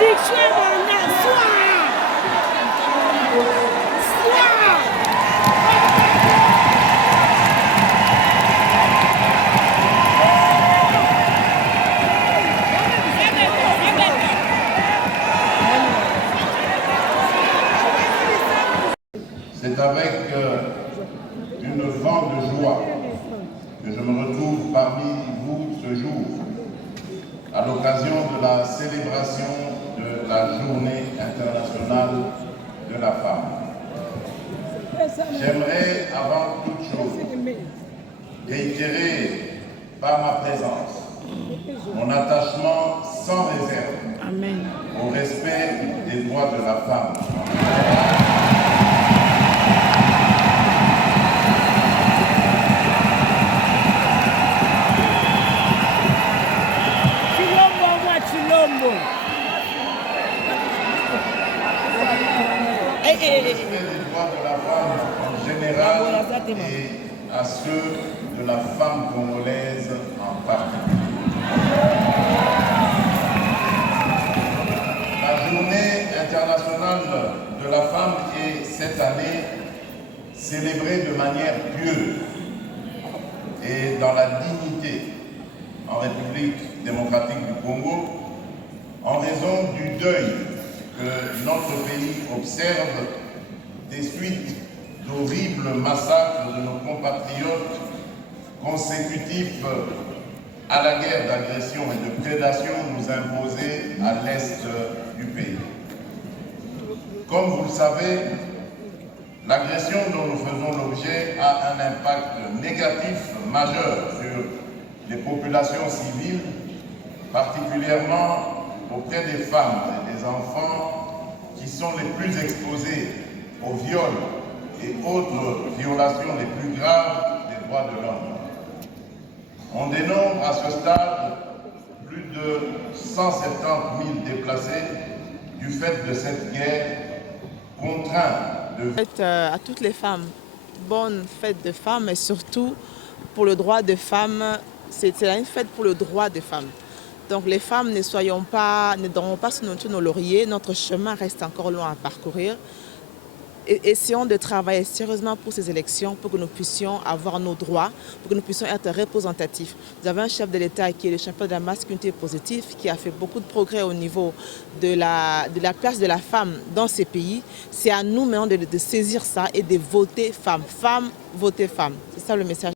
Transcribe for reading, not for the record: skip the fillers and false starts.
C'est avec une vent de joie que je me retrouve parmi vous ce jour, à l'occasion de la célébration de la Journée internationale de la femme. J'aimerais avant toute chose réitérer par ma présence mon attachement sans réserve au respect des droits de la femme. Au respect des droits de la femme en général et à ceux de la femme congolaise en particulier. La Journée internationale de la femme est cette année célébrée de manière pieuse et dans la dignité en République démocratique du Congo en raison du deuil que notre pays observe des suites d'horribles massacres de nos compatriotes consécutifs à la guerre d'agression et de prédation nous imposée à l'est du pays. Comme vous le savez, l'agression dont nous faisons l'objet a un impact négatif majeur sur les populations civiles, particulièrement auprès des femmes et des enfants qui sont les plus exposés aux viols et autres violations les plus graves des droits de l'homme. On dénombre à ce stade plus de 170 000 déplacés du fait de cette guerre contrainte de... À toutes les femmes, bonne fête de femmes et surtout pour le droit des femmes, c'est une fête pour le droit des femmes. Donc les femmes ne dormons pas sur nos lauriers, notre chemin reste encore long à parcourir. Essayons de travailler sérieusement pour ces élections, pour que nous puissions avoir nos droits, pour que nous puissions être représentatifs. Nous avons un chef de l'État qui est le champion de la masculinité positive, qui a fait beaucoup de progrès au niveau de la place de la femme dans ces pays. C'est à nous maintenant de saisir ça et de voter femme. Femme, voter femme. C'est ça le message.